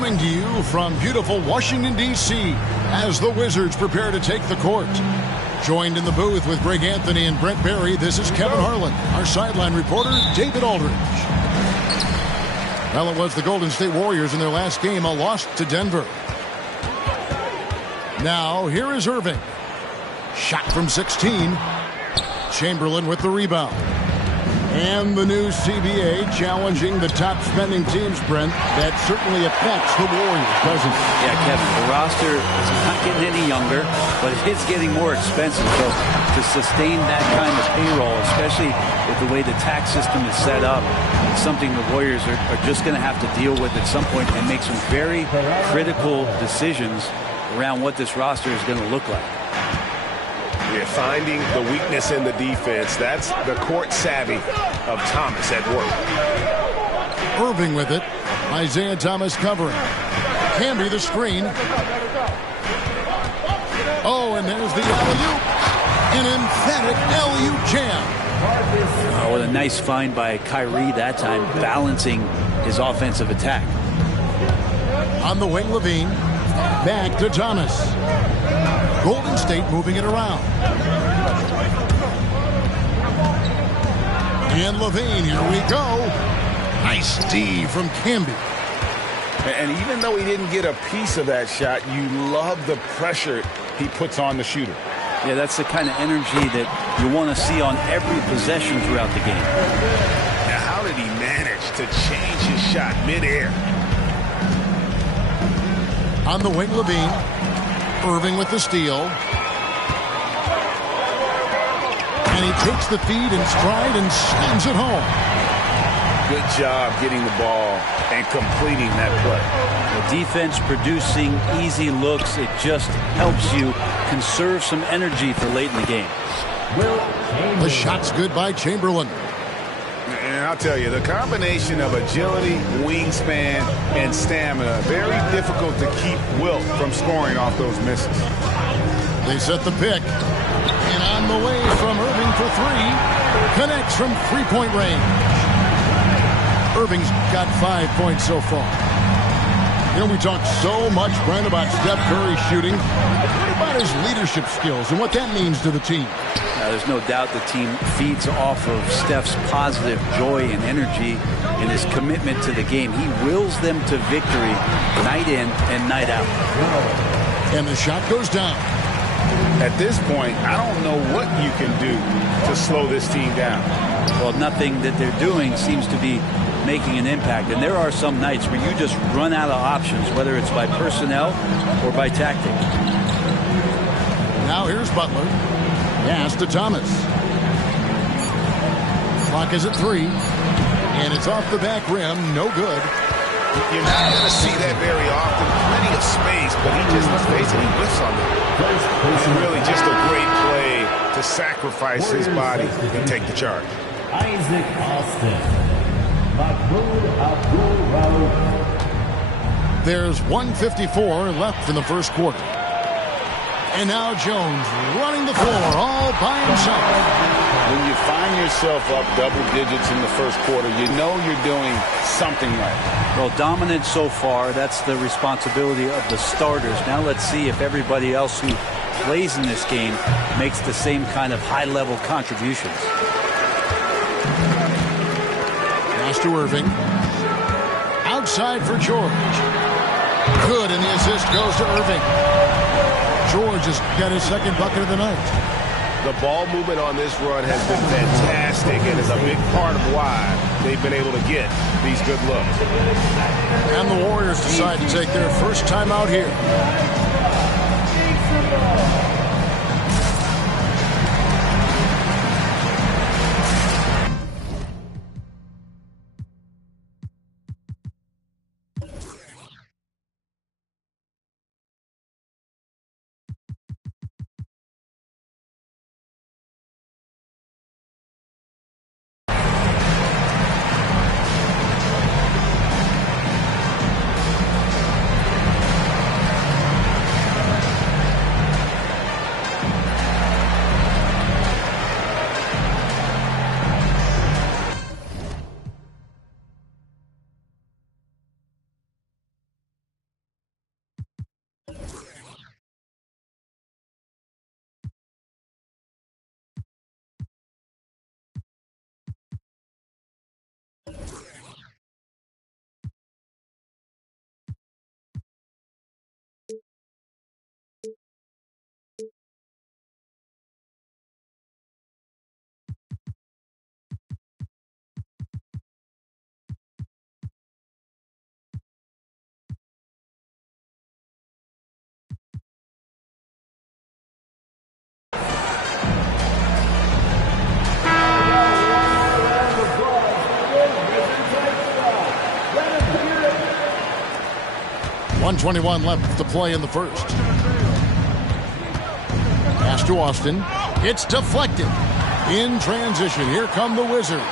Coming to you from beautiful Washington, D.C. as the Wizards prepare to take the court. Joined in the booth with Greg Anthony and Brent Barry, this is Kevin Harlan. Our sideline reporter, David Aldridge. Well, it was the Golden State Warriors in their last game, a loss to Denver. Now, here is Irving. Shot from 16. Chamberlain with the rebound. And the new CBA challenging the top spending teams, Brent. That certainly affects the Warriors, doesn't it? Yeah, Kevin, the roster is not getting any younger, but it's getting more expensive. So to sustain that kind of payroll, especially with the way the tax system is set up, it's something the Warriors are just going to have to deal with at some point and make some very critical decisions around what this roster is going to look like. We're finding the weakness in the defense. That's the court savvy of Thomas at work. Irving with it. Isaiah Thomas covering. Camby the screen. Oh, and there's the alley-oop. An emphatic alley-oop jam. Oh, what a nice find by Kyrie that time, balancing his offensive attack. On the wing, Levine. Back to Thomas. Golden State moving it around. And Levine, here we go. Nice D from Camby. And even though he didn't get a piece of that shot, you love the pressure he puts on the shooter. Yeah, that's the kind of energy that you want to see on every possession throughout the game. Now, how did he manage to change his shot midair? On the wing, Levine. Irving with the steal. And he takes the feed in stride and slams it home. Good job getting the ball and completing that play. The defense producing easy looks. It just helps you conserve some energy for late in the game. The shot's good by Chamberlain. And I'll tell you, the combination of agility, wingspan, and stamina, very difficult to keep Wilt from scoring off those misses. They set the pick. And on the way from Irving for three. Connects from three-point range. Irving's got 5 points so far. You know, we talk so much, Brent, about Steph Curry shooting. What about his leadership skills and what that means to the team? There's no doubt the team feeds off of Steph's positive joy and energy and his commitment to the game. He wills them to victory night in and night out. And the shot goes down. At this point, I don't know what you can do to slow this team down. Well, nothing that they're doing seems to be making an impact. And there are some nights where you just run out of options, whether it's by personnel or by tactic. Now here's Butler. Pass to Thomas. Clock is at 3. And it's off the back rim. No good. You're not going to see that very often. Plenty of space, but he just, let's face it, he whiffs on it. It's really just a great play to sacrifice his body and take the charge. Isaac Austin. Mahmoud Abdul-Rauf. There's 1:54 left in the first quarter. And now Jones running the floor all by himself. When you find yourself up double digits in the first quarter, you know you're doing something right. Well, dominant so far. That's the responsibility of the starters. Now let's see if everybody else who plays in this game makes the same kind of high-level contributions. Pass to Irving. Outside for George. Good, and the assist goes to Irving. George has got his second bucket of the night. The ball movement on this run has been fantastic and is a big part of why they've been able to get these good looks. And the Warriors decide to take their first time out here. 1:21 left to play in the first. Pass to Austin. It's deflected. In transition, here come the Wizards.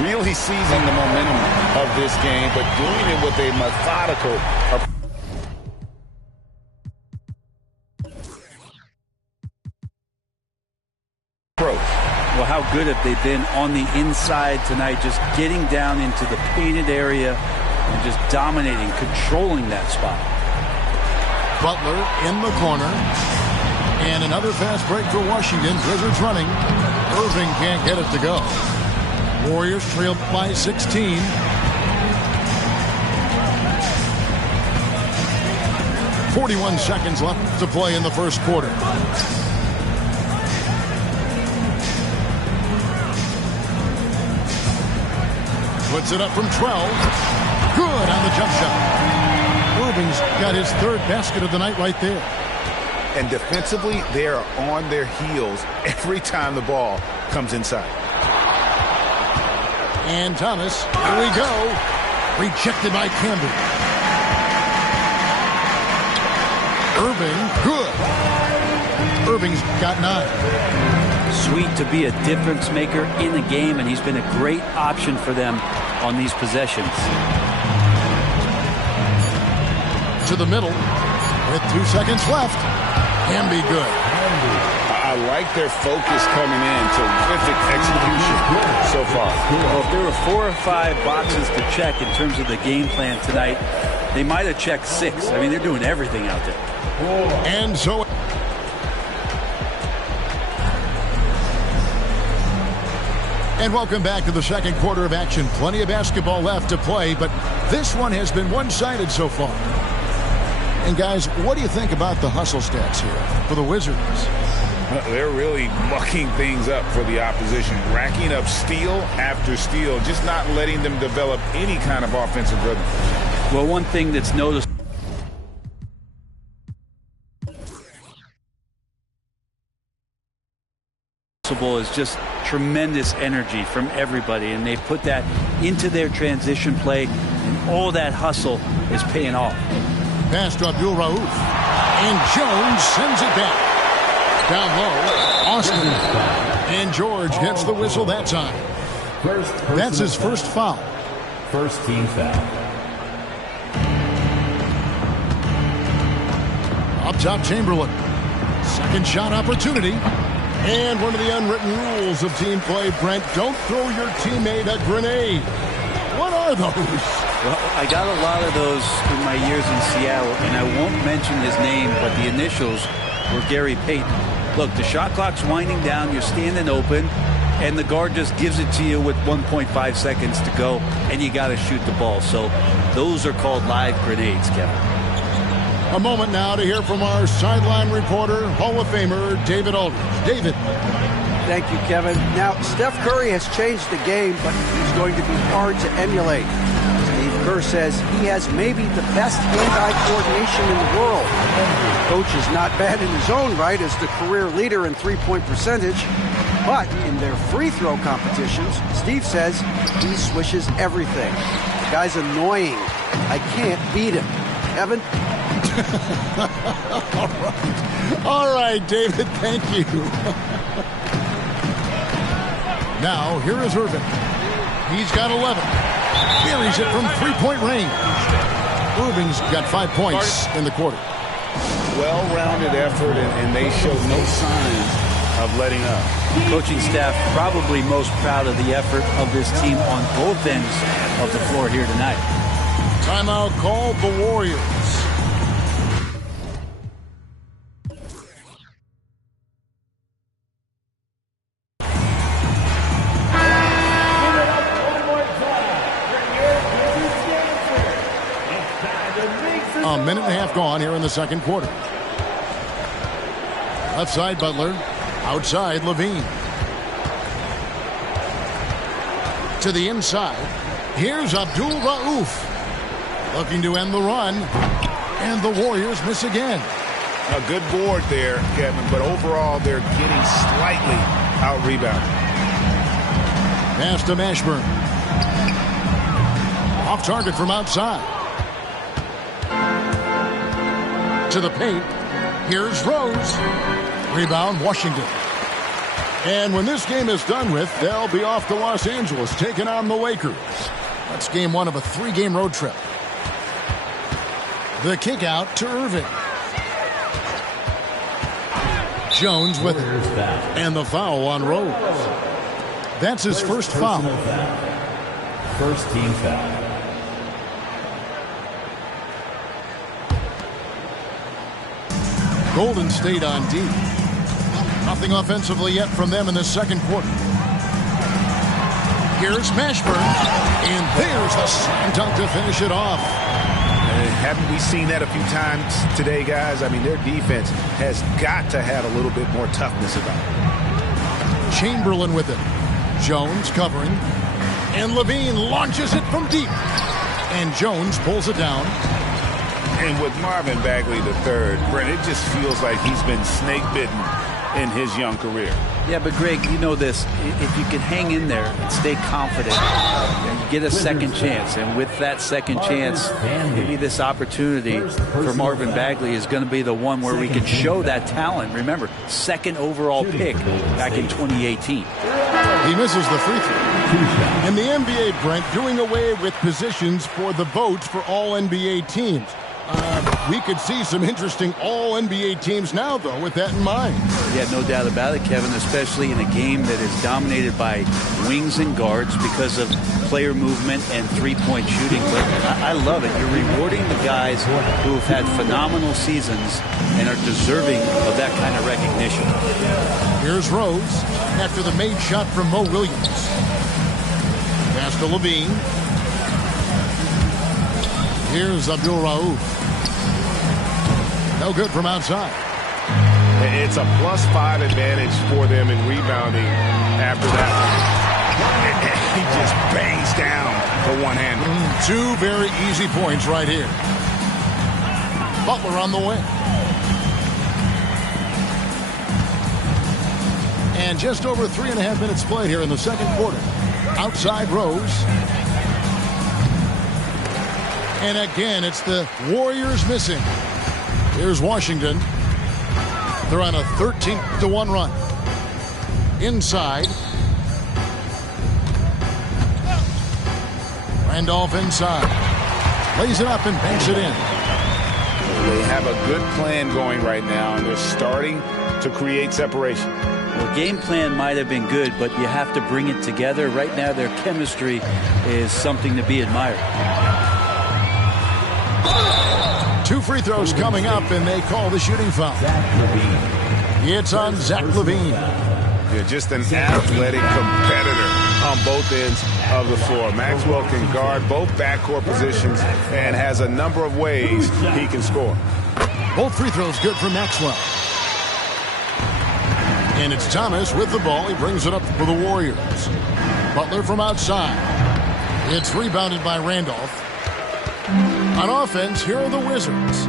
Really seizing the momentum of this game, but doing it with a methodical approach. Well, how good have they been on the inside tonight, just getting down into the painted area and just dominating, controlling that spot. Butler in the corner. And another fast break for Washington. Wizards running. Irving can't get it to go. Warriors trail by 16. .41 seconds left to play in the first quarter. Puts it up from 12. Good on the jump shot. Irving's got his third basket of the night right there. And defensively, they are on their heels every time the ball comes inside. And Thomas, here we go. Rejected by Camden. Irving, good. Irving's got 9. Sweet to be a difference maker in the game, and he's been a great option for them on these possessions. To the middle with 2 seconds left. Can be good. I like their focus coming in. Terrific execution so far. Well, if there were 4 or 5 boxes to check in terms of the game plan tonight, they might have checked 6. I mean, they're doing everything out there. And so... And welcome back to the second quarter of action. Plenty of basketball left to play, but this one has been one-sided so far. And guys, what do you think about the hustle stats here for the Wizards? They're really mucking things up for the opposition, racking up steal after steal, just not letting them develop any kind of offensive rhythm. Well, one thing that's noticeable is just tremendous energy from everybody, and they put that into their transition play, and all that hustle is paying off. Pass to Abdul Rauf. And Jones sends it back. Down low, Austin. And George gets the whistle that time. That's his first foul. First team foul. Up top, Chamberlain. Second shot opportunity. And one of the unwritten rules of team play, Brent, don't throw your teammate a grenade. What are those? Well, I got a lot of those in my years in Seattle, and I won't mention his name, but the initials were Gary Payton. Look, the shot clock's winding down, you're standing open, and the guard just gives it to you with 1.5 seconds to go, and you got to shoot the ball. So those are called live grenades, Kevin. A moment now to hear from our sideline reporter, Hall of Famer David Aldridge. David. Thank you, Kevin. Now, Steph Curry has changed the game, but he's going to be hard to emulate. Steve Kerr says he has maybe the best hand-eye coordination in the world. Coach is not bad in his own right as the career leader in three-point percentage, but in their free throw competitions, Steve says he swishes everything. The guy's annoying. I can't beat him. Kevin? All right, David, thank you. Now, here is Irving. He's got 11. Buries it from three-point range. Irving's got 5 points in the quarter. Well-rounded effort, and they show no signs of letting up. Coaching staff probably most proud of the effort of this team on both ends of the floor here tonight. Timeout called the Warriors. A minute and a half gone here in the second quarter. Left side, Butler. Outside, Levine. To the inside. Here's Abdul Rauf. Looking to end the run. And the Warriors miss again. A good board there, Kevin, but overall they're getting slightly out-rebounded. Pass to Mashburn. Off target from outside. To the paint. Here's Rose. Rebound, Washington. And when this game is done with, they'll be off to Los Angeles, taking on the Lakers. That's game one of a 3-game road trip. The kick out to Irving. Jones with it. And the foul on Rose. That's his first foul. First team foul. Golden State on D. Nothing offensively yet from them in the second quarter. Here's Mashburn. And there's the slam dunk to finish it off. Haven't we seen that a few times today, guys? I mean, their defense has got to have a little bit more toughness about it. Chamberlain with it. Jones covering. And Levine launches it from deep. And Jones pulls it down. And with Marvin Bagley III, Brent, it just feels like he's been snake bitten in his young career. Yeah, but Greg, you know this. If you can hang in there and stay confident, you get a second chance. And with that second chance, maybe this opportunity for Marvin Bagley is going to be the one where we can show that talent. Remember, second overall pick back in 2018. He misses the free throw. In the NBA, Brent, doing away with positions for the vote for all NBA teams. We could see some interesting all-NBA teams now, though, with that in mind. Yeah, no doubt about it, Kevin, especially in a game that is dominated by wings and guards because of player movement and three-point shooting. But I love it. You're rewarding the guys who have had phenomenal seasons and are deserving of that kind of recognition. Here's Rose after the made shot from Mo Williams. Pass to Levine. Here's Abdul Rauf. No good from outside. It's a +5 advantage for them in rebounding after that. He just bangs down the one-hander. Two very easy points right here. Butler on the wing. And just over 3.5 minutes played here in the second quarter. Outside Rose. And again, it's the Warriors missing. Here's Washington. They're on a 13-1 run. Inside. Randolph inside. Lays it up and banks it in. They have a good plan going right now, and they're starting to create separation. Well, game plan might have been good, but you have to bring it together. Right now, their chemistry is something to be admired. 2 free throws coming up, and they call the shooting foul. It's on Zach LaVine. Yeah, just an athletic competitor on both ends of the floor. Maxwell can guard both backcourt positions and has a number of ways he can score. Both free throws good for Maxwell. And it's Thomas with the ball. He brings it up for the Warriors. Butler from outside. It's rebounded by Randolph. On offense, here are the Wizards.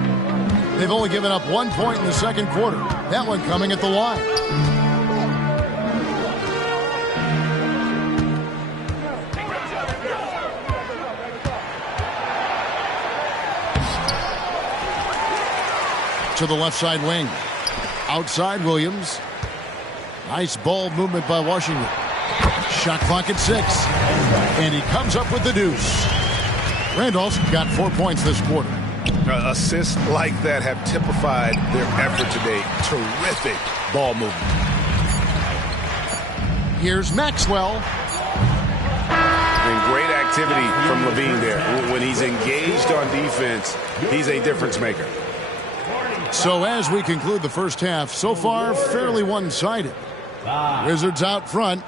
They've only given up 1 point in the second quarter. That one coming at the line. To the left side wing. Outside Williams. Nice ball movement by Washington. Shot clock at 6. And he comes up with the deuce. Randolph's got 4 points this quarter. Assists like that have typified their effort today. Terrific ball movement. Here's Maxwell. And great activity from LaVine there. When he's engaged on defense, he's a difference maker. So as we conclude the first half, so far fairly one-sided. Wizards out front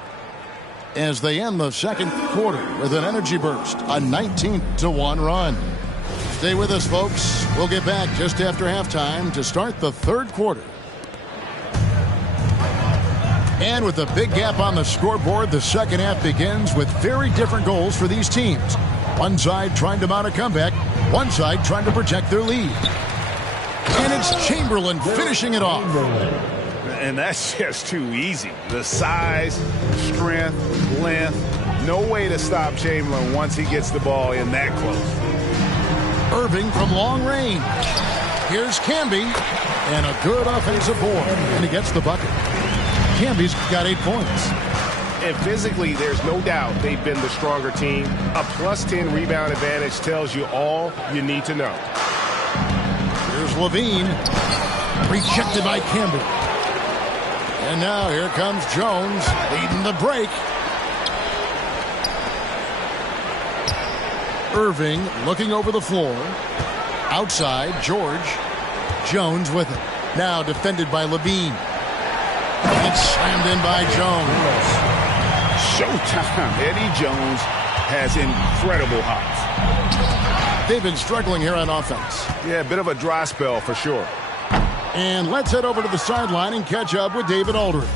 as they end the second quarter with an energy burst, a 19-1 run. Stay with us, folks. We'll get back just after halftime to start the third quarter. And with a big gap on the scoreboard, the second half begins with very different goals for these teams. One side trying to mount a comeback, one side trying to protect their lead. And it's Chamberlain finishing it off. And that's just too easy. The size, strength, length, no way to stop Chamberlain once he gets the ball in that close. Irving from long range. Here's Camby, and a good offensive board, and he gets the bucket. Camby's got 8 points. And physically, there's no doubt they've been the stronger team. A +10 rebound advantage tells you all you need to know. Here's Levine, rejected by Camby. And now here comes Jones, leading the break. Irving looking over the floor. Outside, George. Jones with it. Now defended by Levine. It's slammed in by Jones. Showtime. Eddie Jones has incredible hops. They've been struggling here on offense. Yeah, a bit of a dry spell for sure. And let's head over to the sideline and catch up with David Aldridge.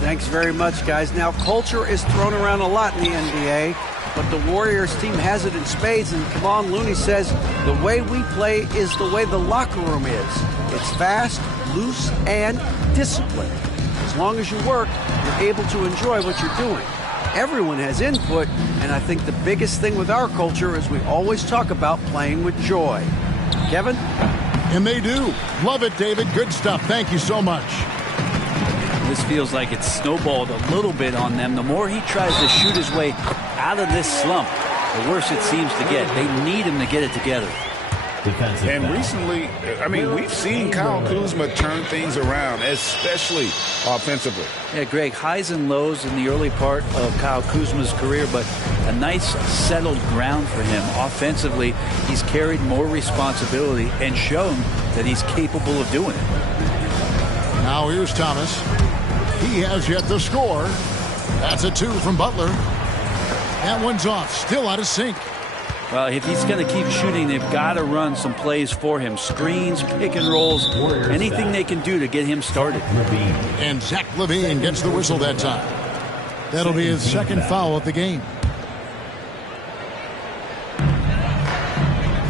Thanks very much, guys. Now, culture is thrown around a lot in the NBA, but the Warriors team has it in spades, and Kevon Looney says the way we play is the way the locker room is. It's fast, loose, and disciplined. As long as you work, you're able to enjoy what you're doing. Everyone has input, and I think the biggest thing with our culture is we always talk about playing with joy. Kevin? And they do. Love it, David. Good stuff. Thank you so much. This feels like it's snowballed a little bit on them. The more he tries to shoot his way out of this slump, the worse it seems to get. They need him to get it together. And recently, I mean, we've seen Kyle Kuzma turn things around, especially offensively. Yeah, Greg, highs and lows in the early part of Kyle Kuzma's career, but a nice settled ground for him. Offensively, he's carried more responsibility and shown that he's capable of doing it. Now here's Thomas. He has yet to score. That's a 2 from Butler. That one's off, still out of sync. Well, if he's going to keep shooting, they've got to run some plays for him. Screens, pick and rolls, anything they can do to get him started. And Zach LaVine gets the whistle that time. That'll be his second foul of the game.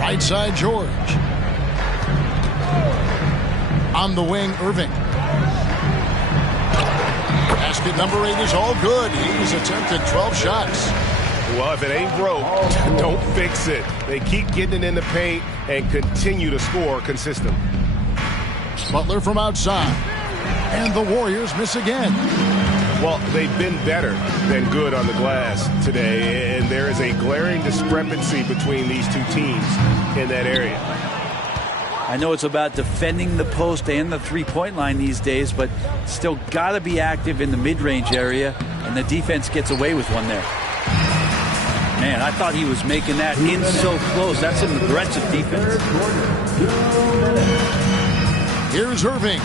Right side, George. On the wing, Irving. Basket number 8 is all good. He's attempted 12 shots. Well, if it ain't broke, don't fix it. They keep getting it in the paint and continue to score consistently. Butler from outside. And the Warriors miss again. Well, they've been better than good on the glass today, and there is a glaring discrepancy between these two teams in that area. I know it's about defending the post and the three-point line these days, but still got to be active in the mid-range area, and the defense gets away with one there. Man, I thought he was making that in so close. That's some aggressive defense. Here's Irving.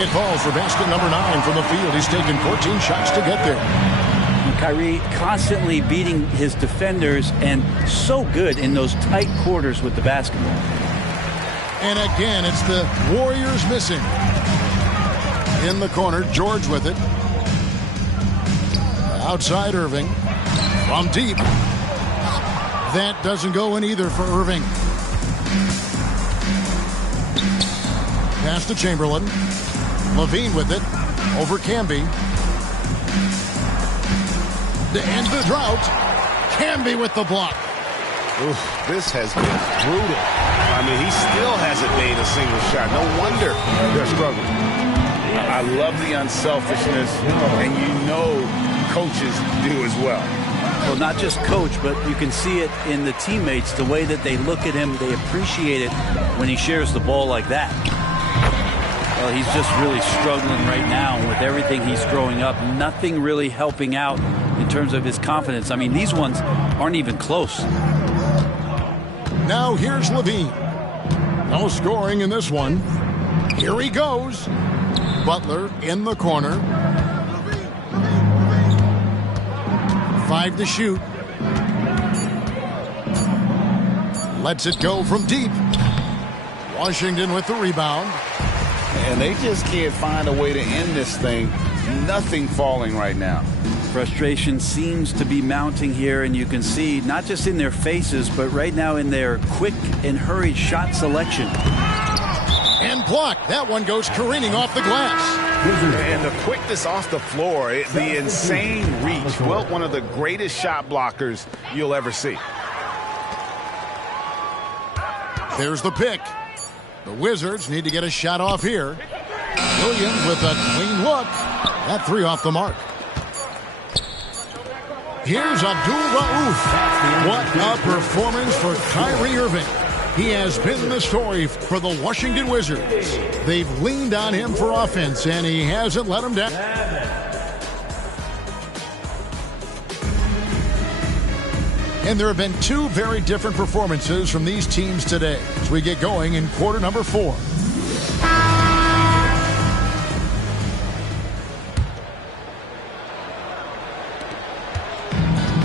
It falls for basket number 9 from the field. He's taken 14 shots to get there. And Kyrie constantly beating his defenders and so good in those tight quarters with the basketball. And again, it's the Warriors missing. In the corner, George with it. Outside Irving. From deep. That doesn't go in either for Irving. Pass to Chamberlain. Levine with it. Over Camby. To end the drought. Camby with the block. Oof, this has been brutal. I mean, he still hasn't made a single shot. No wonder they're struggling. I love the unselfishness, and you know coaches do as well. Well, not just coach, but you can see it in the teammates, the way that they look at him. They appreciate it when he shares the ball like that. Well, he's just really struggling right now with everything he's throwing up. Nothing really helping out in terms of his confidence. I mean, these ones aren't even close. Now here's Levine. No scoring in this one. Here he goes. Butler in the corner. 5 to shoot. Lets it go from deep. Washington with the rebound. And they just can't find a way to end this thing. Nothing falling right now. Frustration seems to be mounting here, and you can see not just in their faces, but right now in their quick and hurried shot selection. And blocked. That one goes careening off the glass. And the quickness off the floor, the insane reach. Well, one of the greatest shot blockers you'll ever see. There's the pick. The Wizards need to get a shot off here. Williams with a clean look. That three off the mark. Here's Abdul-Rauf. What a performance for Kyrie Irving. He has been the story for the Washington Wizards. They've leaned on him for offense, and he hasn't let them down. And there have been two very different performances from these teams today as we get going in quarter number 4.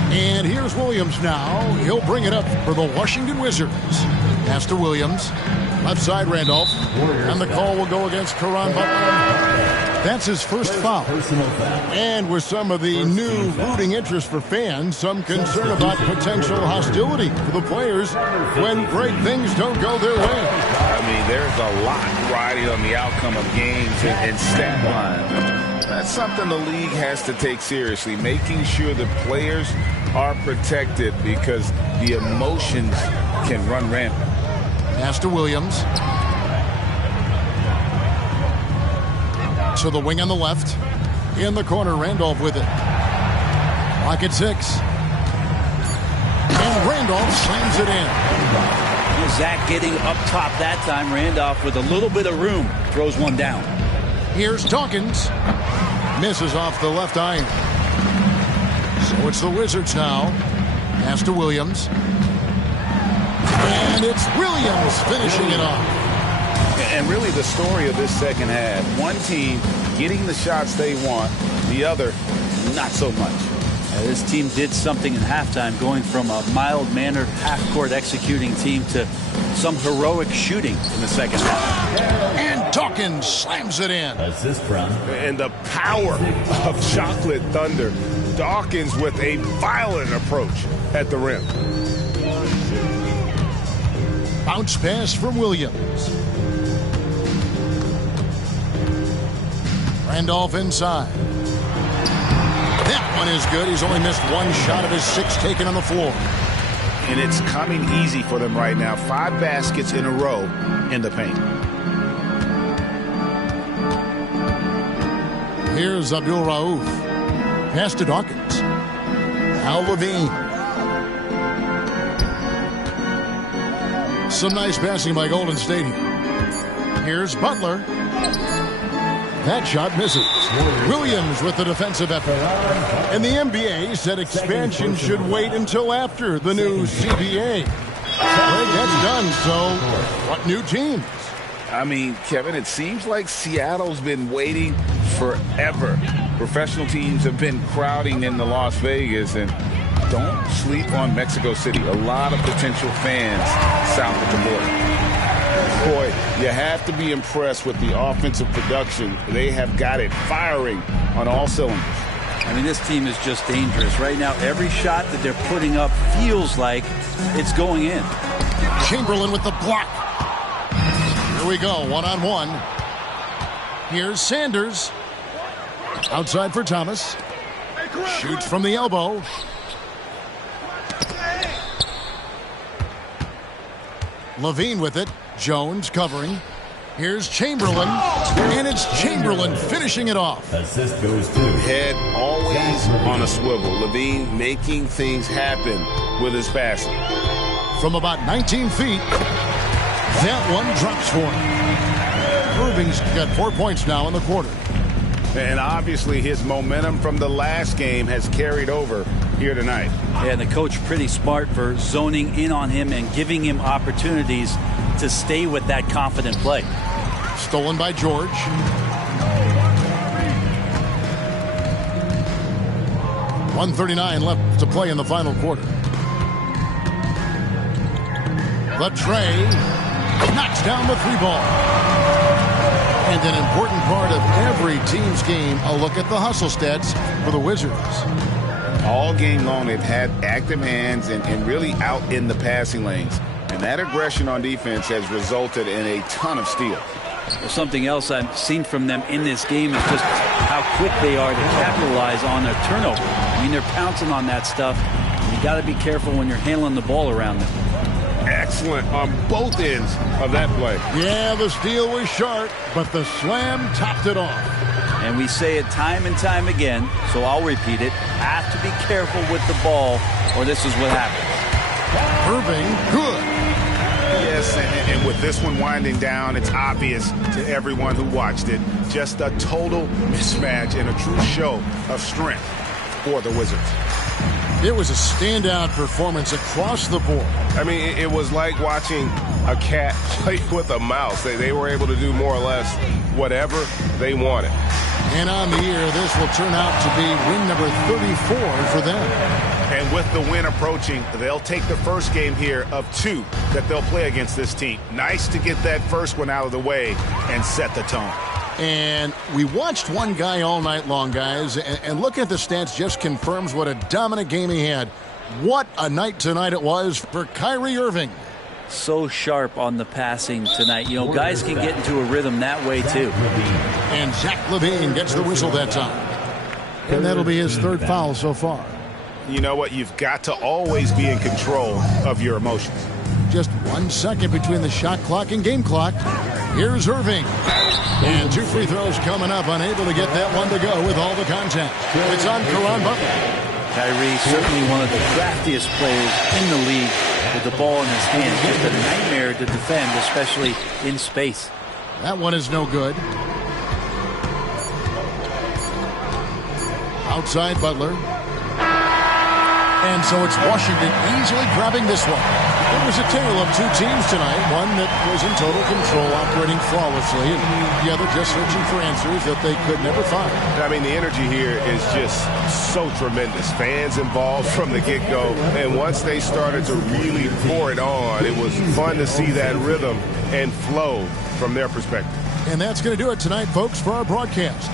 And here's Williams now. He'll bring it up for the Washington Wizards. Pass to Williams. Left side, Randolph. And the call will go against Caron Butler. That's his first foul. And with some of the new rooting interest for fans, some concern about potential hostility for the players when great things don't go their way. I mean, there's a lot riding on the outcome of games and stat line. That's something the league has to take seriously, making sure the players are protected because the emotions can run rampant. Pass to Williams. To the wing on the left. In the corner, Randolph with it. Clock at 6. And Randolph slams it in. Zach getting up top that time. Randolph with a little bit of room throws one down. Here's Dawkins. Misses off the left iron. So it's the Wizards now. Pass to Williams. And it's Williams finishing it off. And really the story of this second half, one team getting the shots they want, the other not so much. This team did something in halftime, going from a mild-mannered half-court executing team to some heroic shooting in the second half. And Dawkins slams it in. Assist from. And the power of Chocolate Thunder. Dawkins with a violent approach at the rim. Bounce pass from Williams. Randolph inside. That one is good. He's only missed one shot of his 6 taken on the floor. And it's coming easy for them right now. 5 baskets in a row in the paint. Here's Abdul-Rauf. Pass to Dawkins. Now Levine. Some nice passing by Golden State here. Here's Butler. That shot misses. Williams with the defensive effort. And the NBA said expansion should wait until after the new CBA. Well, that's done, so what new teams? I mean, Kevin, it seems like Seattle's been waiting forever. Professional teams have been crowding into Las Vegas, and don't sleep on Mexico City. A lot of potential fans south of the border. Boy, you have to be impressed with the offensive production. They have got it firing on all cylinders. I mean, this team is just dangerous. Right now, every shot that they're putting up feels like it's going in. Chamberlain with the block. Here we go, one-on-one. Here's Sanders. Outside for Thomas. Shoots from the elbow. Levine with it. Jones covering. Here's Chamberlain. And it's Chamberlain finishing it off. Assist goes to. Head always on a swivel. Levine making things happen with his passing. From about 19 feet, that one drops for him. Irving's got 4 points now in the quarter. And obviously his momentum from the last game has carried over here tonight. Yeah, and the coach pretty smart for zoning in on him and giving him opportunities to stay with that confident play. Stolen by George. .139 left to play in the final quarter. The tray knocks down the 3-ball. And an important part of every team's game, a look at the hustle stats for the Wizards. All game long, they've had active hands and really out in the passing lanes. And that aggression on defense has resulted in a ton of steals. Well, something else I've seen from them in this game is just how quick they are to capitalize on their turnover. I mean, they're pouncing on that stuff. You got to be careful when you're handling the ball around them. excellent on both ends of that play. Yeah, the steal was sharp, but the slam topped it off. And we say it time and time again, so I'll repeat it. Have to be careful with the ball, or this is what happens. Irving, good. Yes, and with this one winding down, it's obvious to everyone who watched it. Just a total mismatch and a true show of strength for the Wizards. It was a standout performance across the board. I mean, it was like watching a cat play with a mouse. They were able to do more or less whatever they wanted. And on the year, this will turn out to be win number 34 for them. And with the win approaching, they'll take the first game here of 2 that they'll play against this team. Nice to get that first one out of the way and set the tone. And we watched one guy all night long, guys, and looking at the stats just confirms what a dominant game he had. What a night tonight it was for Kyrie Irving. So sharp on the passing tonight. You know, guys can get into a rhythm that way, too. And Zach LaVine gets the whistle that time. And that'll be his 3rd foul so far. You know what? You've got to always be in control of your emotions. Just 1 second between the shot clock and game clock. Here's Irving. And 2 free throws coming up, unable to get that one to go with all the contact. It's on Caron Butler. Kyrie, certainly one of the craftiest players in the league with the ball in his hands. Just a nightmare to defend, especially in space. That one is no good. Outside Butler. And so it's Washington easily grabbing this one. It was a tale of 2 teams tonight. One that was in total control, operating flawlessly, and the other just searching for answers that they could never find. I mean, the energy here is just so tremendous. Fans involved from the get-go, and once they started to really pour it on, it was fun to see that rhythm and flow from their perspective. And that's going to do it tonight, folks, for our broadcast.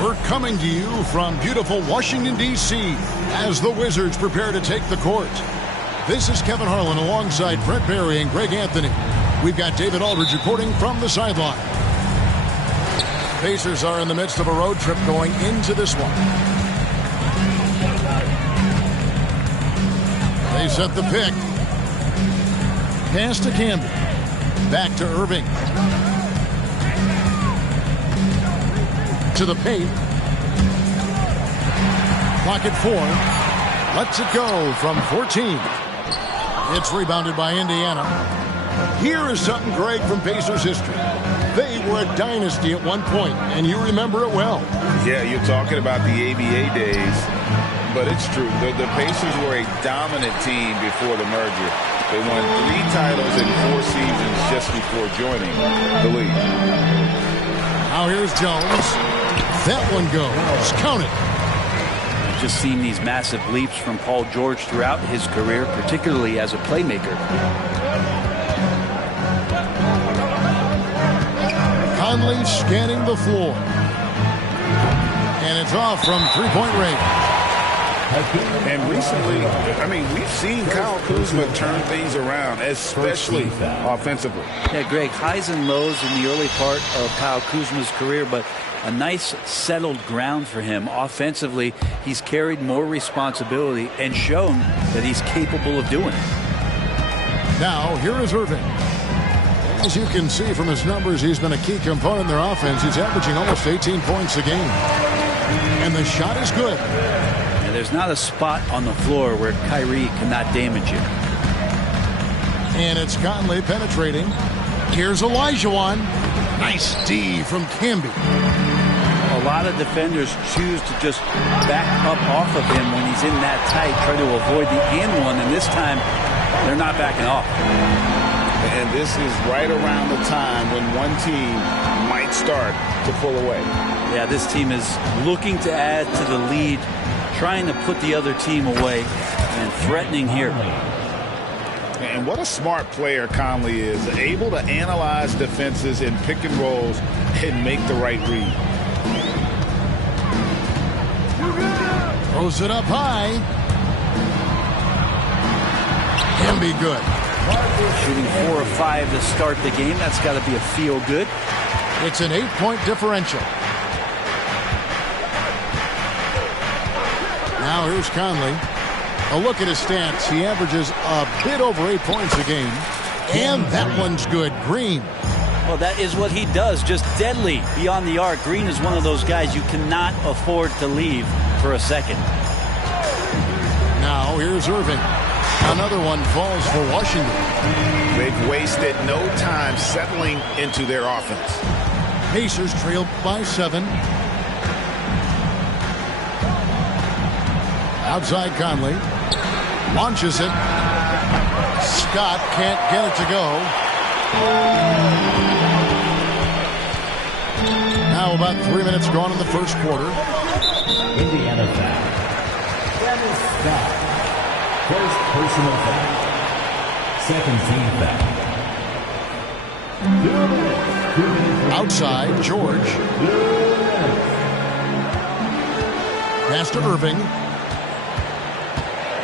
We're coming to you from beautiful Washington, D.C. as the Wizards prepare to take the court. This is Kevin Harlan alongside Brent Barry and Greg Anthony. We've got David Aldridge reporting from the sideline. Pacers are in the midst of a road trip going into this one. They set the pick. Pass to Camby. Back to Irving. To the paint. Clock at 4. Lets it go from 14. It's rebounded by Indiana. Here is something, Greg, from Pacers history. They were a dynasty at one point, and you remember it well. Yeah, you're talking about the ABA days, but it's true. The Pacers were a dominant team before the merger. They won 3 titles in 4 seasons just before joining the league. Now here's Jones. That one goes. Count it. I've just seen these massive leaps from Paul George throughout his career, particularly as a playmaker. Conley scanning the floor. And it's off from three-point range. And recently, I mean, we've seen Kyle Kuzma turn things around, especially offensively. Yeah, Greg, highs and lows in the early part of Kyle Kuzma's career, but a nice settled ground for him. Offensively, he's carried more responsibility and shown that he's capable of doing it. Now, here is Irving. As you can see from his numbers, he's been a key component in their offense. He's averaging almost 18 points a game. And the shot is good. And there's not a spot on the floor where Kyrie cannot damage it. And it's Conley penetrating. Here's Olajuwon. Nice D from Camby. A lot of defenders choose to just back up off of him when he's in that tight, try to avoid the and one, and this time they're not backing off. And this is right around the time when one team might start to pull away. Yeah, this team is looking to add to the lead, trying to put the other team away, and threatening here. And what a smart player Conley is, able to analyze defenses in pick and rolls and make the right read. Throws it up high. Can be good. Shooting 4 of 5 to start the game. That's got to be a feel good. It's an 8-point differential. Now here's Conley. A look at his stats. He averages a bit over 8 points a game. And that one's good. Green. Well, that is what he does. Just deadly beyond the arc. Green is one of those guys you cannot afford to leave for a second. Now here's Irving. Another one falls for Washington. They've wasted no time settling into their offense. Pacers trailed by 7. Outside Conley. Launches it. Scott can't get it to go. Now about 3 minutes gone in the first quarter. Indiana foul. Dennis Scott. First personal foul. Second team foul. 2 minutes. Outside, George. Pass to Irving.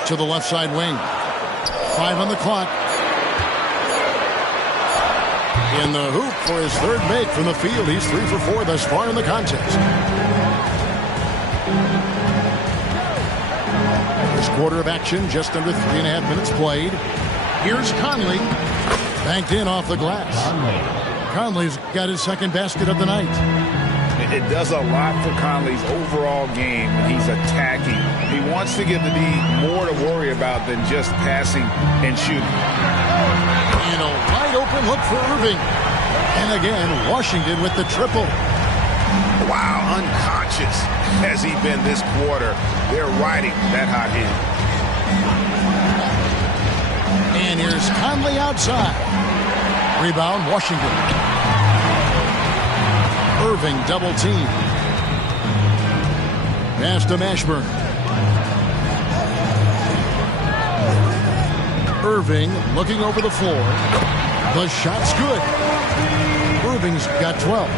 To the left side wing. 5 on the clock. In the hoop for his third make from the field. He's 3 for 4 thus far in the contest. First quarter of action, just under 3.5 minutes played. Here's Conley. Banked in off the glass. Conley's got his second basket of the night. It does a lot for Conley's overall game when he's attacking. He wants to give the D more to worry about than just passing and shooting. And a wide open look for Irving. And again, Washington with the triple. Wow, unconscious has he been this quarter. They're riding that hot hand. And here's Conley outside. Rebound, Washington. Irving double team. Pass to Mashburn. Irving looking over the floor. The shot's good. Irving's got 12.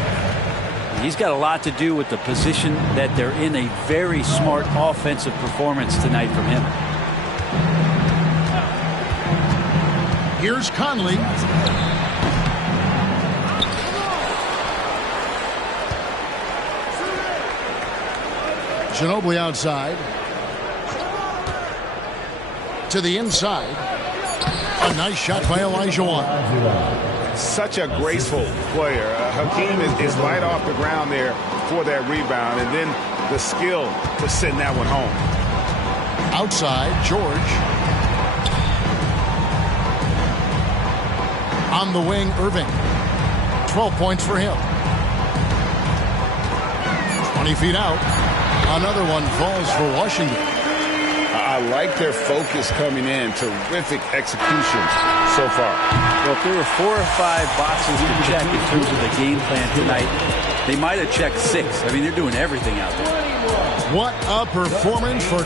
He's got a lot to do with the position that they're in. A very smart offensive performance tonight from him. Here's Conley. Ginobili outside. To the inside. A nice shot by Olajuwon. Such a graceful player. Hakeem is light off the ground there for that rebound, and then the skill to send that one home. Outside, George. On the wing, Irving. 12 points for him. 20 feet out. Another one falls for Washington. I like their focus coming in. Terrific execution so far. Well, if there were 4 or 5 boxes to check in terms of the game plan tonight, they might have checked 6. I mean, they're doing everything out there. What a performance for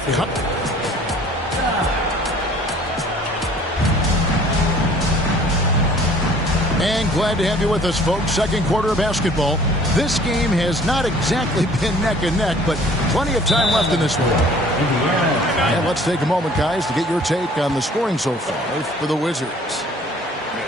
And glad to have you with us, folks. Second quarter of basketball. This game has not exactly been neck and neck, but plenty of time left in this one. And let's take a moment, guys, to get your take on the scoring so far for the Wizards.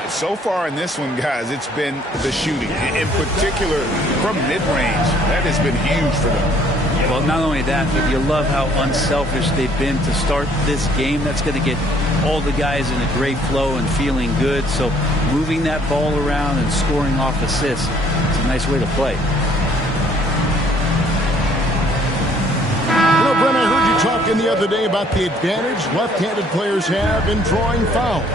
So far in this one, guys, it's been the shooting. In particular, from mid-range. That has been huge for them. Well, not only that, but you love how unselfish they've been to start this game. That's going to get all the guys in a great flow and feeling good. So moving that ball around and scoring off assists, it's a nice way to play. You know, Brent, I heard you talking the other day about the advantage left-handed players have in drawing fouls.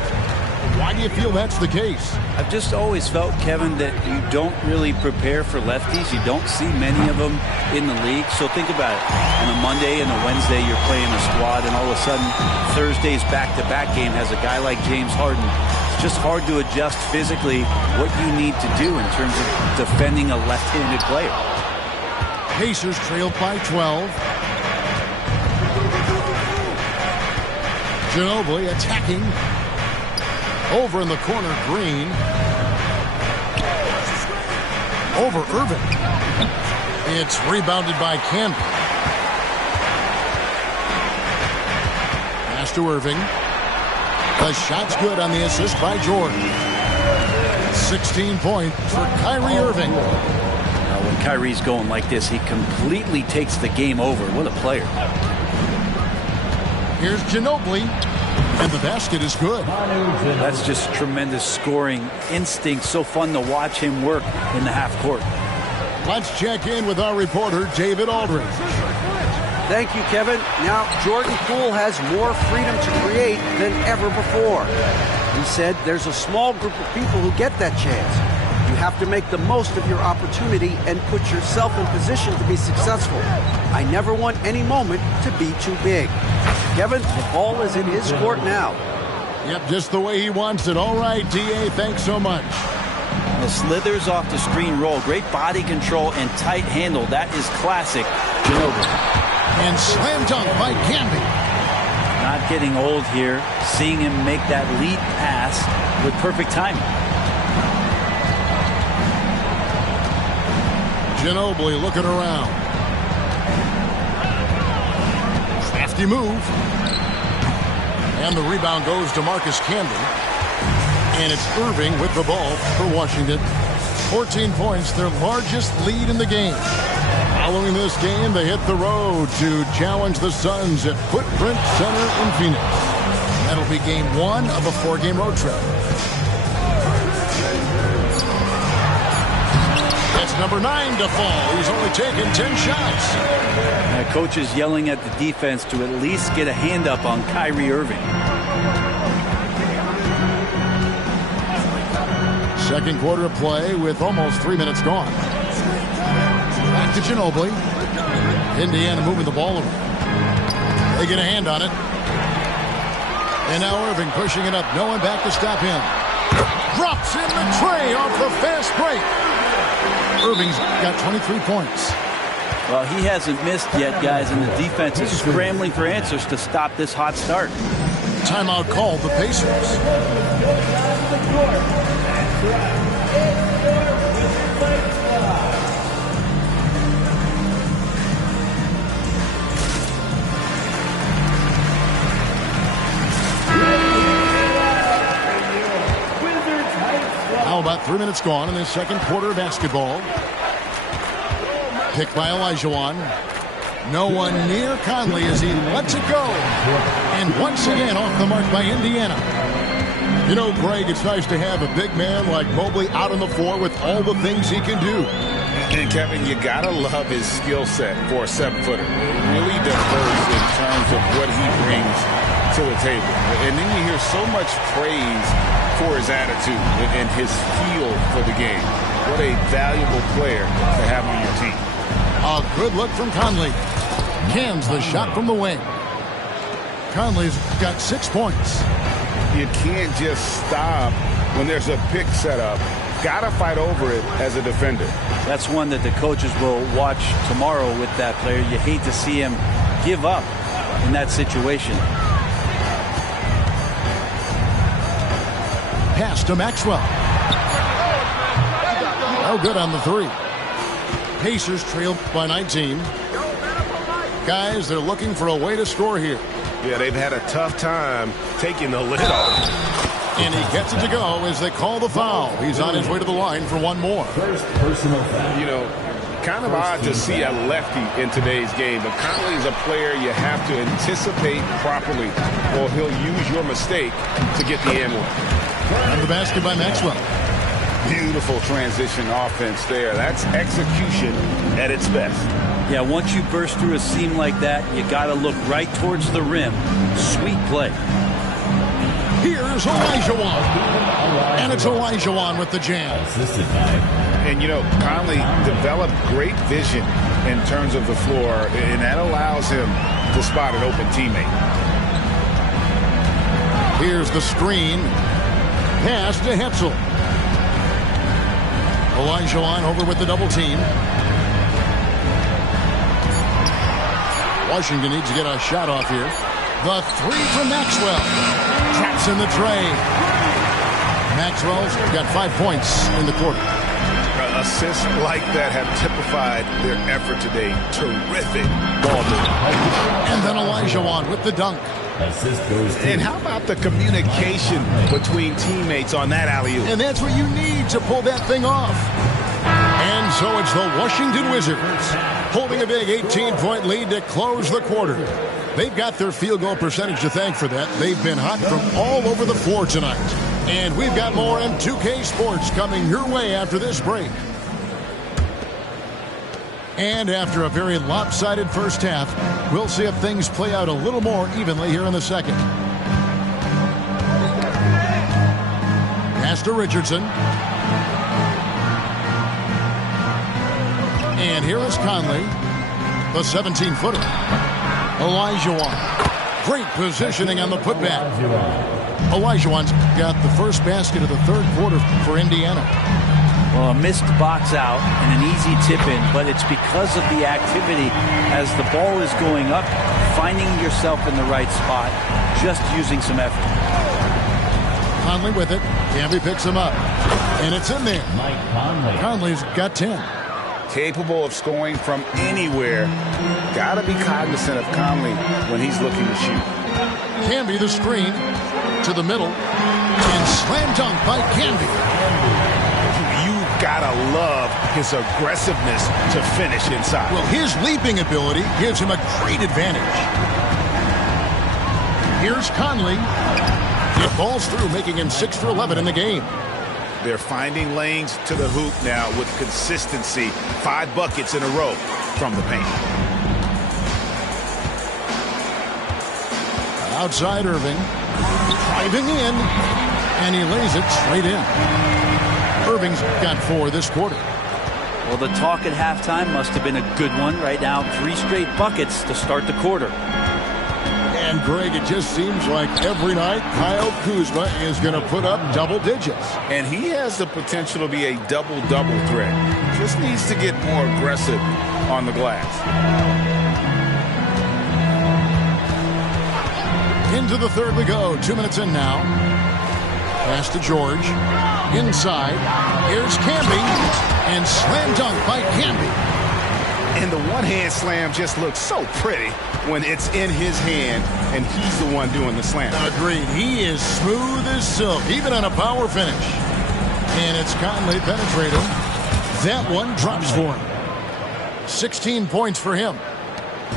Why do you feel that's the case? I've just always felt, Kevin, that you don't really prepare for lefties. You don't see many of them in the league. So think about it. On a Monday and a Wednesday, you're playing a squad, and all of a sudden, Thursday's back-to-back game has a guy like James Harden. It's just hard to adjust physically what you need to do in terms of defending a left-handed player. Pacers trailed by 12. Ginobili attacking. Over in the corner, Green. Over Irving. It's rebounded by Campbell. Pass to Irving. The shot's good on the assist by Jordan. 16 points for Kyrie Irving. Now, when Kyrie's going like this, he completely takes the game over. What a player. Here's Ginobili. And the basket is good. That's just tremendous scoring instinct. So fun to watch him work in the half court. Let's check in with our reporter, David Aldridge. Thank you, Kevin. Now, Jordan Poole has more freedom to create than ever before. He said there's a small group of people who get that chance. You have to make the most of your opportunity and put yourself in position to be successful. I never want any moment to be too big. Kevin, the ball is in his court now. Yep, just the way he wants it. All right, D.A., thanks so much. The slithers off the screen roll. Great body control and tight handle. That is classic Ginobili. And slam dunk by Camby. Not getting old here. Seeing him make that lead pass with perfect timing. Ginobili looking around. Crafty move. And the rebound goes to Marcus Camby. And it's Irving with the ball for Washington. 14 points, their largest lead in the game. Following this game, they hit the road to challenge the Suns at Footprint Center in Phoenix. That'll be game 1 of a 4-game road trip. It's number 9 to fall. He's only taken 10 shots. Coach is yelling at the defense to at least get a hand up on Kyrie Irving. Second quarter of play with almost 3 minutes gone. Back to Ginobili. Indiana moving the ball around. They get a hand on it. And now Irving pushing it up. No one back to stop him. Drops in the tray off the fast break. Irving's got 23 points. Well, he hasn't missed yet, guys, and the defense is scrambling for answers to stop this hot start. Timeout called the Pacers. Now about 3 minutes gone in the second quarter of basketball. Picked by Olajuwon. No one near Conley as he lets it go. And once again off the mark by Indiana. You know, Greg, it's nice to have a big man like Mobley out on the floor with all the things he can do. And Kevin, you gotta love his skill set for a 7-footer. Really diverse in terms of what he brings to the table. And then you hear so much praise for his attitude and his feel for the game. What a valuable player to have on your team. A good look from Conley. Cans the shot from the wing. Conley's got 6 points. You can't just stop when there's a pick set up. Got to fight over it as a defender. That's one that the coaches will watch tomorrow with that player. You hate to see him give up in that situation. Pass to Maxwell. No good on the 3. Pacers trail by 19. Guys, they're looking for a way to score here. Yeah, they've had a tough time taking the lid off. And he gets it to go as they call the foul. He's on his way to the line for one more. First personal foul. You know, kind of odd to see a lefty in today's game, but Conley's a player you have to anticipate properly, or he'll use your mistake to get the and one. On the basket by Maxwell. Beautiful transition offense there. That's execution at its best. Yeah, once you burst through a seam like that, you got to look right towards the rim. Sweet play. Here's Olajuwon. And it's Olajuwon with the jam. Assisted by. And, you know, Conley developed great vision in terms of the floor, and that allows him to spot an open teammate. Here's the screen. Pass to Hetzel. Olajuwon over with the double team. Washington needs to get a shot off here. The 3 from Maxwell. Traps in the tray. Maxwell's got 5 points in the quarter. Assists like that have typified their effort today. Terrific ball movement. And then Olajuwon with the dunk. Assist goes to. And how about the communication between teammates on that alley-oop? And that's what you need to pull that thing off. And so it's the Washington Wizards holding a big 18-point lead to close the quarter. They've got their field goal percentage to thank for that. They've been hot from all over the floor tonight. And we've got more in 2K Sports coming your way after this break. And after a very lopsided first half, we'll see if things play out a little more evenly here in the second. Pass to Richardson. And here is Conley, the 17-footer. Olajuwon. Great positioning on the putback. Olajuwon's got the first basket of the third quarter for Indiana. Well, a missed box out and an easy tip in, but it's because of the activity as the ball is going up, finding yourself in the right spot, just using some effort. Conley with it. Camby picks him up. And it's in there. Mike Conley. Conley's got 10. Capable of scoring from anywhere. Got to be cognizant of Conley when he's looking to shoot. Camby the screen to the middle. And slam dunk by Camby. Gotta love his aggressiveness to finish inside. Well, his leaping ability gives him a great advantage. Here's Conley. It balls through, making him 6 for 11 in the game. They're finding lanes to the hoop now with consistency. 5 buckets in a row from the paint. Outside Irving. Driving in. And he lays it straight in. Irving's got 4 this quarter. Well, the talk at halftime must have been a good one. Right now, 3 straight buckets to start the quarter. And Greg, it just seems like every night Kyle Kuzma is going to put up double digits. And he has the potential to be a double-double threat. Just needs to get more aggressive on the glass. Into the third we go. 2 minutes in now. Pass to George. Inside. Here's Camby. And slam dunk by Camby. And the one-hand slam just looks so pretty when it's in his hand and he's the one doing the slam. Agreed. He is smooth as silk, even on a power finish. And it's Conley penetrating. That one drops for him. 16 points for him.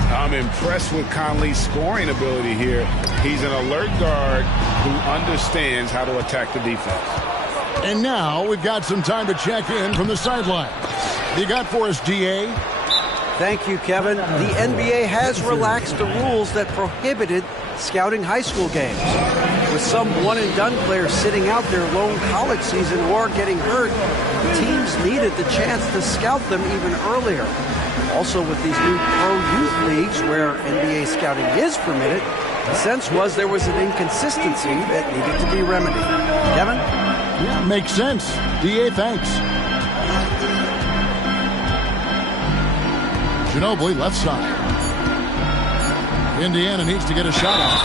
I'm impressed with Conley's scoring ability here. He's an alert guard who understands how to attack the defense. And now we've got some time to check in from the sideline. You got for us, D.A.? Thank you, Kevin. The NBA has relaxed the rules that prohibited scouting high school games. With some one-and-done players sitting out their lone college season or getting hurt, teams needed the chance to scout them even earlier. Also, with these new pro-youth leagues where NBA scouting is permitted, the sense was there was an inconsistency that needed to be remedied. Kevin? Yeah, makes sense. D.A., thanks. Ginobili, left side. Indiana needs to get a shot off.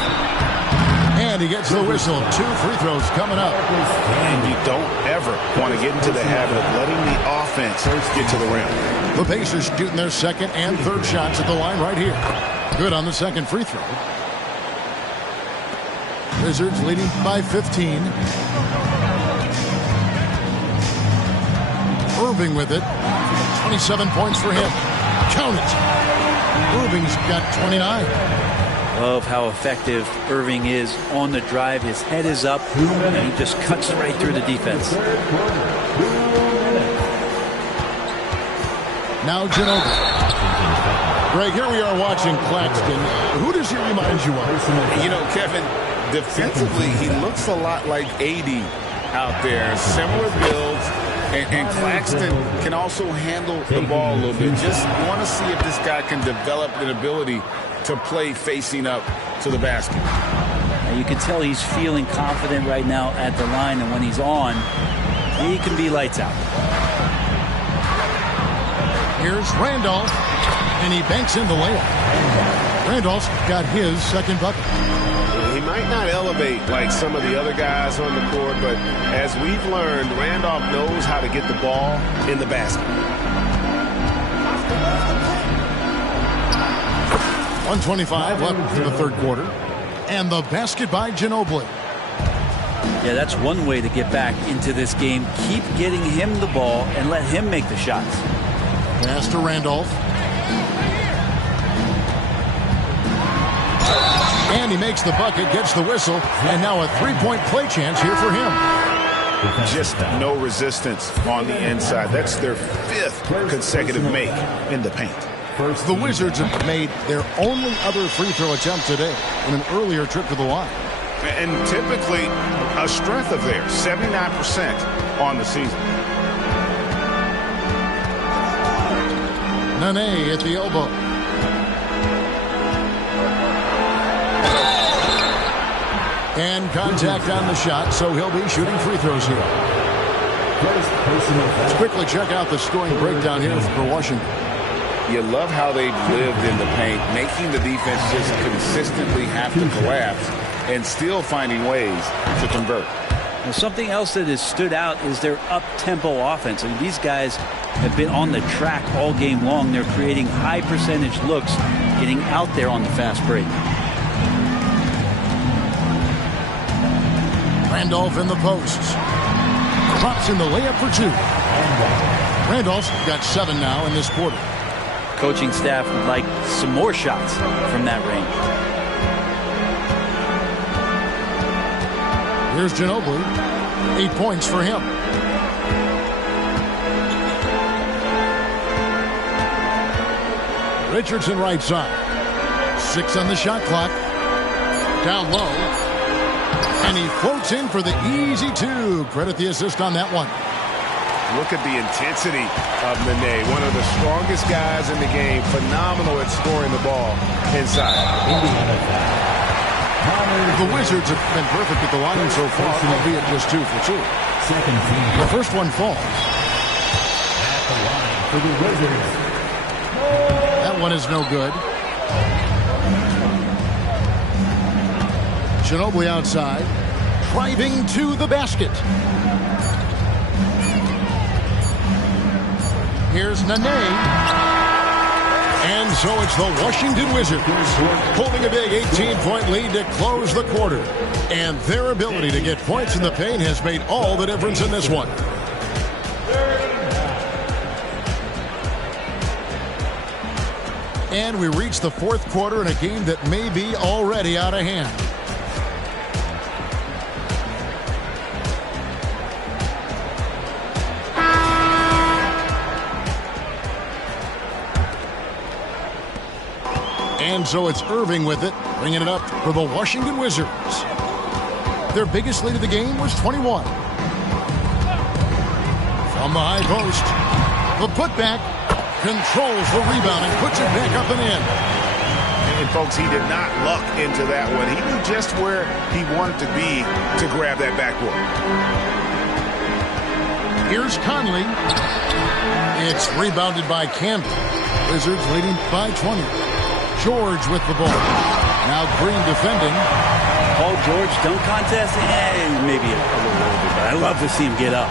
And he gets the whistle. 2 free throws coming up. And you don't ever want to get into the habit of letting the offense get to the rim. The Pacers shooting their second and third shots at the line right here. Good on the second free throw. Wizards leading by 15. Irving with it. 27 points for him. Count it. Irving's got 29. Love how effective Irving is on the drive. His head is up, and he just cuts right through the defense. Now Ginobili. Greg, here we are watching Claxton. Who does he remind you of? You know, Kevin, defensively, he looks a lot like AD out there. Similar builds. And Claxton can also handle the ball a little bit. Just want to see if this guy can develop an ability to play facing up to the basket. Now you can tell he's feeling confident right now at the line, and when he's on, he can be lights out. Here's Randolph, and he banks in the layup. Randolph's got his second bucket. He might not elevate like some of the other guys on the court, but as we've learned, Randolph knows how to get the ball in the basket. 1:25 left in the third quarter. And the basket by Ginobili. Yeah, that's one way to get back into this game. Keep getting him the ball and let him make the shots. Pass to Randolph. And he makes the bucket, gets the whistle, and now a three-point play chance here for him. Just no resistance on the inside. That's their 5th consecutive make in the paint. The Wizards have made their only other free throw attempt today in an earlier trip to the line. And typically a strength of theirs, 79% on the season. Nene at the elbow. And contact on the shot, so he'll be shooting free throws here. Let's quickly check out the scoring breakdown here for Washington. You love how they've lived in the paint, making the defense just consistently have to collapse and still finding ways to convert. Now, something else that has stood out is their up-tempo offense. I mean, these guys have been on the track all game long. They're creating high-percentage looks, getting out there on the fast break. Randolph in the posts. Drops in the layup for 2. Randolph's got 7 now in this quarter. Coaching staff would like some more shots from that range. Here's Ginobili. 8 points for him. Richardson right side. 6 on the shot clock. Down low. And he floats in for the easy 2. Credit the assist on that one. Look at the intensity of Nene, one of the strongest guys in the game. Phenomenal at scoring the ball inside. The Wizards have been perfect at the line so far, albeit just 2 for 2. Second team. The first one falls. At the line for the Wizards. That one is no good. Ginobili outside, driving to the basket. Here's Nene. And so it's the Washington Wizards holding a big 18-point lead to close the quarter. And their ability to get points in the paint has made all the difference in this one. And we reach the fourth quarter in a game that may be already out of hand. And so it's Irving with it, bringing it up for the Washington Wizards. Their biggest lead of the game was 21. From the high post, the putback, controls the rebound and puts it back up and in. And folks, he did not luck into that one. He knew just where he wanted to be to grab that backboard. Here's Conley. It's rebounded by Campbell. Wizards leading by 20. George with the ball. Now Green defending. Paul George dunk contest? Maybe a little over, but I love to see him get up.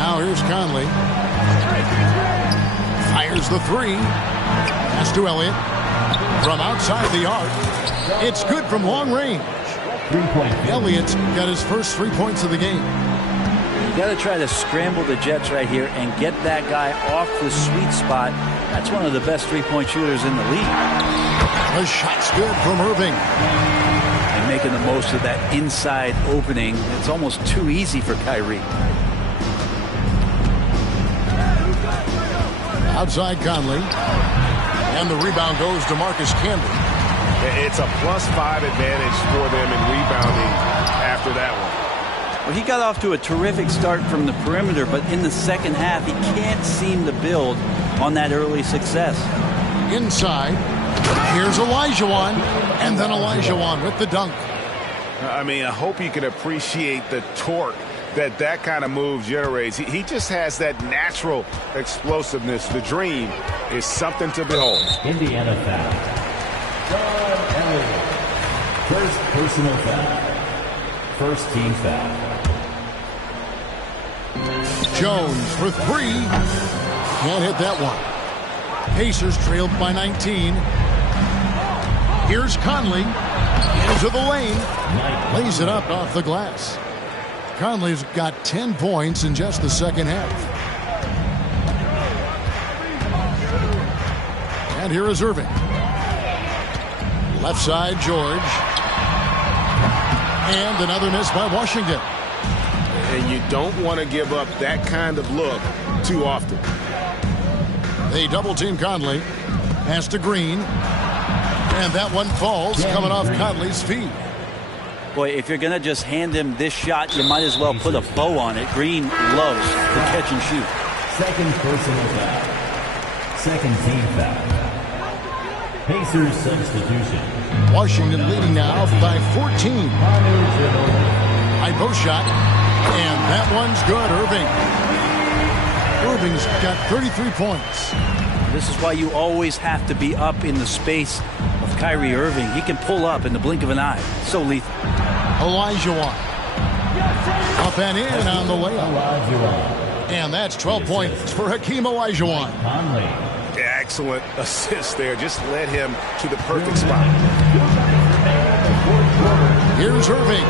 Now here's Conley. Fires the 3. Pass to Elliott. From outside the arc. It's good from long range. 3-point. Elliott's got his first 3 points of the game. You got to try to scramble the Jets right here and get that guy off the sweet spot. That's one of the best three-point shooters in the league. The shot's good from Irving. And making the most of that inside opening. It's almost too easy for Kyrie. Outside Conley. And the rebound goes to Marcus Camby. It's a +5 advantage for them in rebounding after that one. Well, he got off to a terrific start from the perimeter, but in the second half, he can't seem to build on that early success. Inside. Here's Olajuwon. And then Olajuwon with the dunk. I mean, I hope you can appreciate the torque that kind of move generates. He just has that natural explosiveness. The dream is something to behold. Indiana foul. John Elliott. First personal foul. First team foul. Jones for 3. Can't hit that one. Pacers trailed by 19. Here's Conley. Into the lane. Lays it up off the glass. Conley's got 10 points in just the second half. And here is Irving. Left side, George. And another miss by Washington. And you don't want to give up that kind of look too often. They double-team Conley. Pass to Green. And that one falls, coming off Conley's feet. Boy, if you're going to just hand him this shot, you might as well put a bow on it. Green loves the catch and shoot. Second personal foul. Second team foul. Pacers substitution. Washington leading now by 14. High post shot. And that one's good, Irving. Irving's got 33 points. This is why you always have to be up in the space of Kyrie Irving. He can pull up in the blink of an eye. So lethal. Olajuwon. Up and in on the layup. Olajuwon. And that's 12 points for Hakeem Olajuwon. Conley. Excellent assist there. Just led him to the perfect spot. Here's Irving.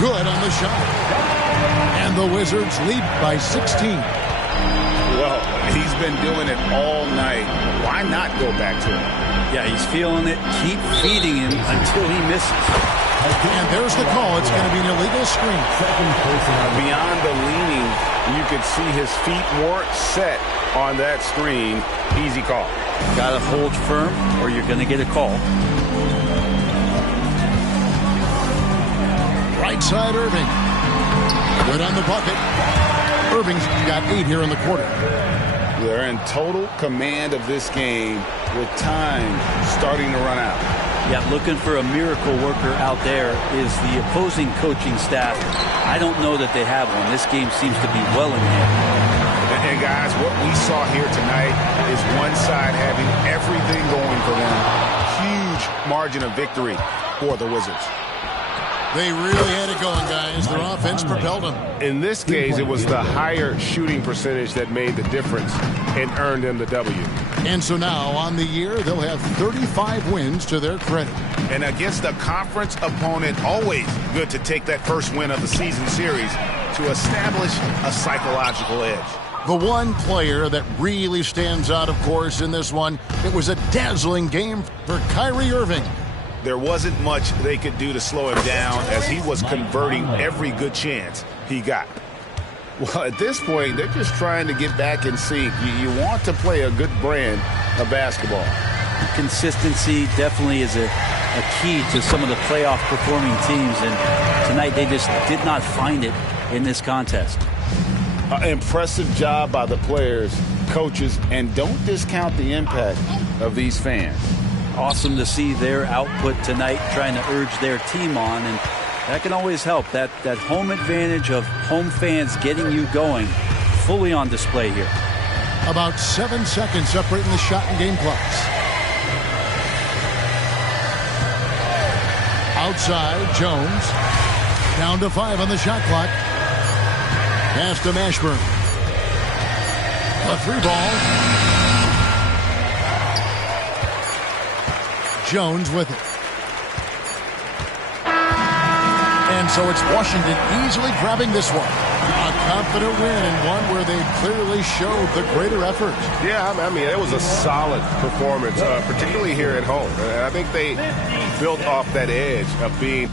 Good on the shot. And the Wizards lead by 16. Well, he's been doing it all night. Why not go back to him? Yeah, he's feeling it. Keep feeding him until he misses. And there's the call. It's going to be an illegal screen. Beyond the leaning, you could see his feet weren't set on that screen. Easy call. Got to hold firm or you're going to get a call. Right side Irving. Good on the bucket. Irving's got 8 here in the quarter. They're in total command of this game with time starting to run out. Yeah, looking for a miracle worker out there is the opposing coaching staff. I don't know that they have one. This game seems to be well in hand. And guys, what we saw here tonight is one side having everything going for them. Huge margin of victory for the Wizards. They really had it going, guys. Their offense propelled them. In this case, it was the higher shooting percentage that made the difference and earned them the W. And so now, on the year, they'll have 35 wins to their credit. And against a conference opponent, always good to take that first win of the season series to establish a psychological edge. The one player that really stands out, of course, in this one, it was a dazzling game for Kyrie Irving. There wasn't much they could do to slow him down as he was converting every good chance he got. Well, at this point, they're just trying to get back in sync. You want to play a good brand of basketball. Consistency definitely is a key to some of the playoff performing teams, and tonight they just did not find it in this contest. Impressive job by the players, coaches, and don't discount the impact of these fans. Awesome to see their output tonight, trying to urge their team on, and that can always help. That home advantage of home fans getting you going, fully on display here. About 7 seconds separating the shot and game clocks. Outside, Jones. Down to 5 on the shot clock. Pass to Mashburn. A 3-ball. Jones with it. And so it's Washington easily grabbing this one. A confident win and one where they clearly showed the greater effort. Yeah, I mean, it was a solid performance, particularly here at home. And I think they built off that edge of being